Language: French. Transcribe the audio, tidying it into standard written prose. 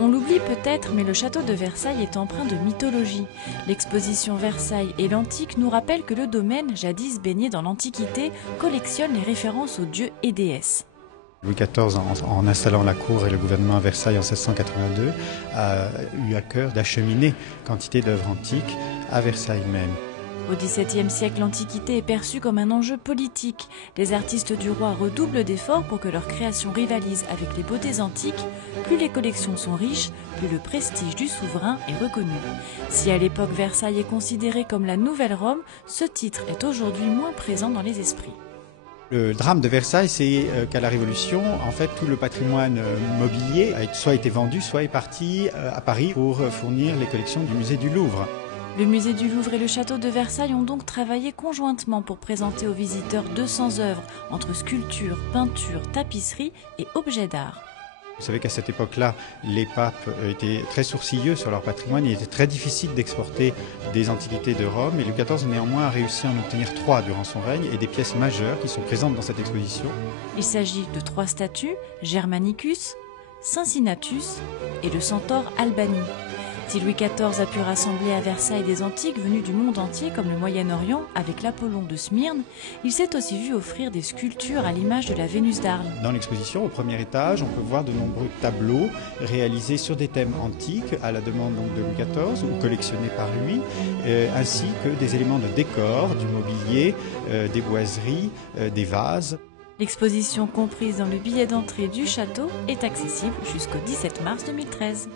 On l'oublie peut-être, mais le château de Versailles est empreint de mythologie. L'exposition Versailles et l'Antique nous rappelle que le domaine, jadis baigné dans l'Antiquité, collectionne les références aux dieux et déesses. Louis XIV, en installant la cour et le gouvernement à Versailles en 1682, a eu à cœur d'acheminer quantité d'œuvres antiques à Versailles même. Au XVIIe siècle, l'Antiquité est perçue comme un enjeu politique. Les artistes du roi redoublent d'efforts pour que leurs créations rivalisent avec les beautés antiques. Plus les collections sont riches, plus le prestige du souverain est reconnu. Si à l'époque Versailles est considéré comme la nouvelle Rome, ce titre est aujourd'hui moins présent dans les esprits. Le drame de Versailles, c'est qu'à la Révolution, en fait, tout le patrimoine mobilier a soit été vendu, soit est parti à Paris pour fournir les collections du musée du Louvre. Le musée du Louvre et le château de Versailles ont donc travaillé conjointement pour présenter aux visiteurs 200 œuvres entre sculptures, peintures, tapisseries et objets d'art. Vous savez qu'à cette époque-là, les papes étaient très sourcilleux sur leur patrimoine. Il était très difficile d'exporter des antiquités de Rome. Et Louis XIV, néanmoins, a réussi à en obtenir 3 durant son règne et des pièces majeures qui sont présentes dans cette exposition. Il s'agit de 3 statues, Germanicus, Cincinnatus et le centaure Albani. Si Louis XIV a pu rassembler à Versailles des antiques venues du monde entier comme le Moyen-Orient avec l'Apollon de Smyrne, il s'est aussi vu offrir des sculptures à l'image de la Vénus d'Arles. Dans l'exposition, au premier étage, on peut voir de nombreux tableaux réalisés sur des thèmes antiques à la demande donc, de Louis XIV ou collectionnés par lui, ainsi que des éléments de décor, du mobilier, des boiseries, des vases. L'exposition comprise dans le billet d'entrée du château est accessible jusqu'au 17 mars 2013.